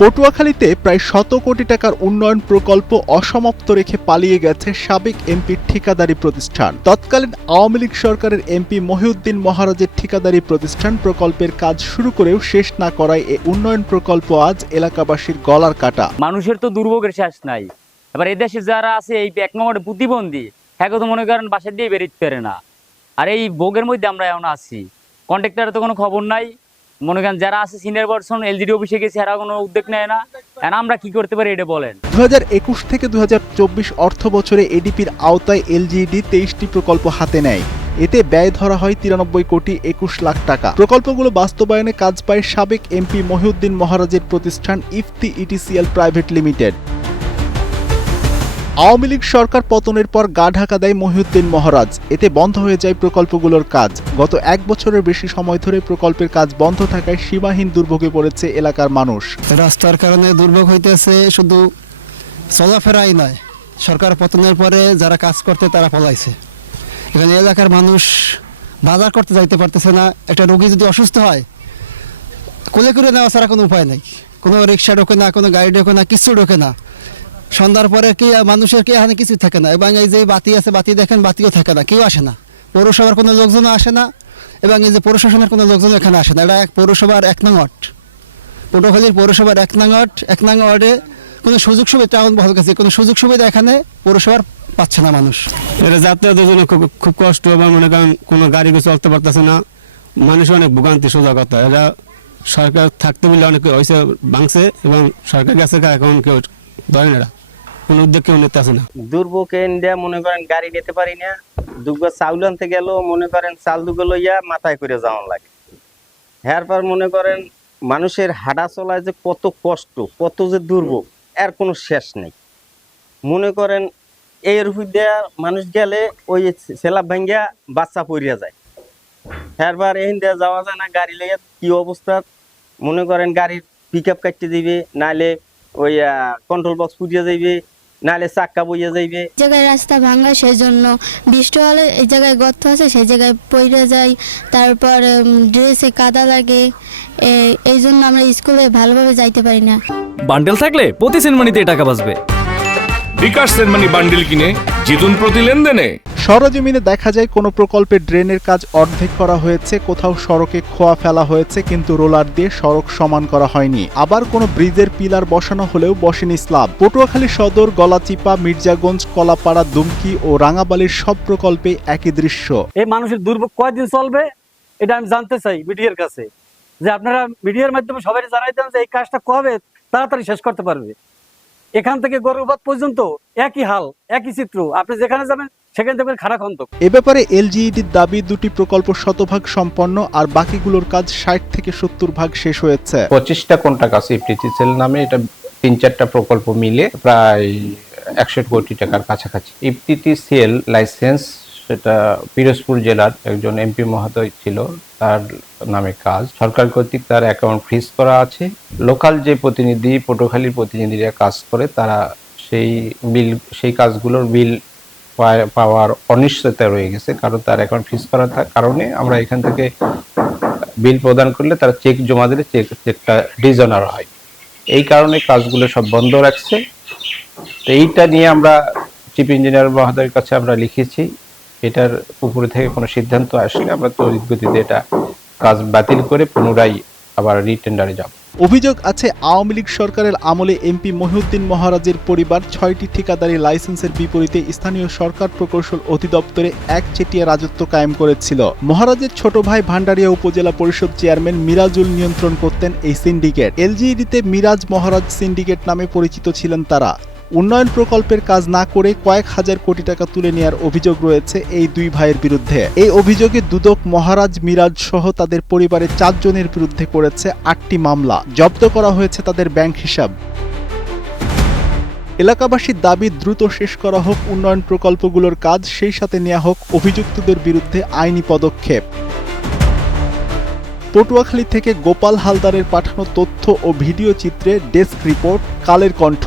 পটুয়াখালীতে প্রায় ১০০ কোটি টাকার উন্নয়ন প্রকল্প অসমাপ্ত রেখে পালিয়ে গেছে সাবেক এমপির ঠিকাদারি প্রতিষ্ঠান। তৎকালীন আওয়ামী লীগ সরকারের এমপি মহিউদ্দিন মহারাজের ঠিকাদারি প্রতিষ্ঠান প্রকল্পের কাজ শুরু করেও শেষ না করায় এ উন্নয়ন প্রকল্প আজ এলাকাবাসীর গলার কাটা। মানুষের তো দুর্ভোগের শেষ নাই। এবার এদেশে যারা আছে এই এক নম্বরে প্রতিবন্ধী, হ্যাঁ তো মনে করেন বাসা দিয়ে বেরোতে পারে না। আর এই ভোগের মধ্যে আমরা এখন আছি। কন্ট্রাক্টরের তো কোনো খবর নাই। মনে করেন যারা আছে সিনিয়র পারসন এলজিডি অফিসে গেছে, এরা কোনো উদ্যোগ নেয় না। আমরা কি করতে পারি এটা বলেন। ২০২১ থেকে ২০২৪ অর্থ বছরে এডিপির আওতায় এলজিইডি ২৩টি প্রকল্প হাতে নেয়। এতে ব্যয় ধরা হয় ৯৩ কোটি ২১ লাখ টাকা। প্রকল্পগুলো বাস্তবায়নে কাজ পায় সাবেক এমপি মহিউদ্দিন মহারাজের প্রতিষ্ঠান ইফতি ইটিসিএল প্রাইভেট লিমিটেড। আওয়ামী লীগ সরকার পতনের পর গা ঢাকা দেয় মহিউদ্দিন মহারাজ। এতে বন্ধ হয়ে যায় প্রকল্পগুলোর কাজ। গত এক বছরের বেশি সময় ধরে প্রকল্পের কাজ বন্ধ থাকায় সীমাহীন দুর্ভোগে পড়েছে এলাকার মানুষ। রাস্তার কারণে দুর্ভোগ হইতেছে, শুধু চলাফেরাই নয়, সরকার পতনের পরে যারা কাজ করতে তারা পলাইছে। এখানে এলাকার মানুষ বাজার করতে যাইতে পারতেছে না। একটা রোগী যদি অসুস্থ হয়, কোলে করে নেওয়া ছাড়া কোনো উপায় নেই। কোনো রিক্সা ঢোকে না, কোনো গাড়ি ঢোকে না, কিছু ঢোকে না। সন্ধ্যার পরে কি মানুষের কি এখানে কিছু থাকে না। এবং এই যে বাতি আছে, বাতি দেখেন, বাতিও থাকে না, কেউ আসে না। পৌরসভার কোনো লোকজনও আসে না, এবং এই যে প্রশাসনের কোনো লোকজন এখানে আসে না। এটা পৌরসভার ১ নং ওয়ার্ড, পটুয়াখালীর পৌরসভার ১ নং ওয়ার্ডে কোনো সুযোগ সুবিধা টাউন বহাল কাছে কোনো সুযোগ সুবিধা এখানে পৌরসভার পাচ্ছে না মানুষ। এটা যাতায়াতের জন্য খুব কষ্ট, এবং মনে করেন কোনো গাড়ি চলতে পারতেছে না। মানুষ অনেক ভোগান্তি, সোজা কথা। এরা সরকার থাকতে বলে অনেক হয়েছে ভাঙছে, এবং সরকার কাছে এখন কেউ ধরেন, এরা কোনো উদ্যোগ কেউ নিতে আসে না। দুর্ভোগ ইন্ডিয়া মনে করেন গাড়ি নিতে পারি না। দুগো চাউল আনতে গেল মনে করেন চাল দুগো লইয়া মাথায় করে যাওয়ান লাগে। এরপর মনে করেন মানুষের হাঁটা চলায় যে কত কষ্ট, কত যে দুর্ভোগ, এর কোনো শেষ নেই। মনে করেন এর হুইয়া মানুষ গেলে ওই সেলা ভাঙ্গিয়া বাচ্চা পড়িয়া যায়। এরপর এই দেওয়া যাওয়া যায় না গাড়ি লইয়া। কি অবস্থা মনে করেন গাড়ির পিক আপ কাটতে দিবে, নাহলে ওই কন্ট্রোল বক্স পুড়িয়ে যাইবে, নাহলে চাক্কা বইয়া যাইবে। জায়গায় রাস্তা ভাঙা, সেই জন্য বৃষ্টি হলে এই জায়গায় গর্ত আছে, সেই জায়গায় পড়ে যায়। তারপর ড্রেসে কাদা লাগে, এই জন্য আমরা স্কুলে ভালোভাবে যাইতে পারি না। বান্ডেল থাকলে প্রতি সেনমানিতে টাকা বাঁচবে। বিকাশ সেনমানি বান্ডেল কিনে জিতুন প্রতি লেনদেনে। সরজমিনে দেখা যায় কোনো প্রকল্পে ড্রেনের কাজ অর্ধেক করা হয়েছে, কোথাও সড়কে খোয়া ফেলা হয়েছে কিন্তু রোলার দিয়ে সড়ক সমান করা হয়নি। আবার কোনো ব্রিজের পিলার বসানো হলেও বসেনি স্ল্যাব। পটুয়াখালী সদর, গলাচিপা, মির্জাগঞ্জ, কলাপাড়া, দুমকি ও রাঙাবালির সব প্রকল্পে একই দৃশ্য। এই মানুষের দুর্ভোগ কয়দিন চলবে এটা আমি জানতে চাই মিডিয়ার কাছে, যে আপনারা মিডিয়ার মাধ্যমে সবাই জানাই দেন যে এই কাজটা কবে তাড়াতাড়ি শেষ করতে পারবে। এখান থেকে গরুবাদ পর্যন্ত একই হাল, একই চিত্র। আপনি যেখানে যাবেন সেখানে দেখবেন খারাখন্দ। এ ব্যাপারে এলজিইডির দাবি, দুটি প্রকল্প ১০০% সম্পন্ন, আর বাকিগুলোর কাজ ৬০ থেকে ৭০% শেষ হয়েছে। ২৫টা কন্ট্রাক্ট আছে ইফতিসিএল নামে। এটা ৩-৪টা প্রকল্প মিলে প্রায় ৬১ কোটি টাকার কাছাকাছি। ইফতিসিএল লাইসেন্স, সেটা পিরোজপুর জেলার একজন এমপি মহোদয় ছিল, তার নামে কাজ। সরকার কর্তৃক তার অ্যাকাউন্ট ফ্রিজ করা আছে। লোকাল যে প্রতিনিধি, পটুয়াখালীর প্রতিনিধিরা কাজ করে, তারা সেই কাজগুলোর বিল পাওয়ার অনিশ্চয়তা রয়ে গেছে, কারণ তার অ্যাকাউন্ট ফ্রিজ করার কারণে আমরা এখান থেকে বিল প্রদান করলে তারা চেক জমা দিলে চেকটা ডিজনার হয়। এই কারণে কাজগুলো সব বন্ধ রাখছে। তো এইটা নিয়ে আমরা চিফ ইঞ্জিনিয়ার মহোদয়ের কাছে আমরা লিখেছি। এটার উপরে থেকে কোনো সিদ্ধান্ত আসলে আমরা তড়িৎ গতিতে এটা কাজ বাতিল করে পুনরায় আবার রিটেন্ডারে যাব। অভিযোগ আছে, আওয়ামী লীগ সরকারের আমলে এমপি মহিউদ্দিন মহারাজের পরিবার ৬টি ঠিকাদারি লাইসেন্সের বিপরীতে স্থানীয় সরকার প্রকৌশল অধিদপ্তরে একচেটিয়া রাজত্ব কায়েম করেছিল। মহারাজের ছোট ভাই ভান্ডারিয়া উপজেলা পরিষদ চেয়ারম্যান মিরাজুল নিয়ন্ত্রণ করতেন এই সিন্ডিকেট। এলজিইডিতে মিরাজ মহারাজ সিন্ডিকেট নামে পরিচিত ছিলেন তারা। উন্নয়ন প্রকল্পের কাজ না করে কয়েক হাজার কোটি টাকা তুলে নেওয়ার অভিযোগ রয়েছে এই দুই ভাইয়ের বিরুদ্ধে। এই অভিযোগে দুদক মহারাজ, মিরাজ সহ তাদের পরিবারের ৪ জনের বিরুদ্ধে করেছে ৮টি মামলা। জব্দ করা হয়েছে তাদের ব্যাংক হিসাব। এলাকাবাসীর দাবি, দ্রুত শেষ করা হোক উন্নয়ন প্রকল্পগুলোর কাজ, সেই সাথে নেওয়া হোক অভিযুক্তদের বিরুদ্ধে আইনি পদক্ষেপ। পটুয়াখালী থেকে গোপাল হালদারের পাঠানো তথ্য ও ভিডিও চিত্রে ডেস্ক রিপোর্ট, কালের কণ্ঠ।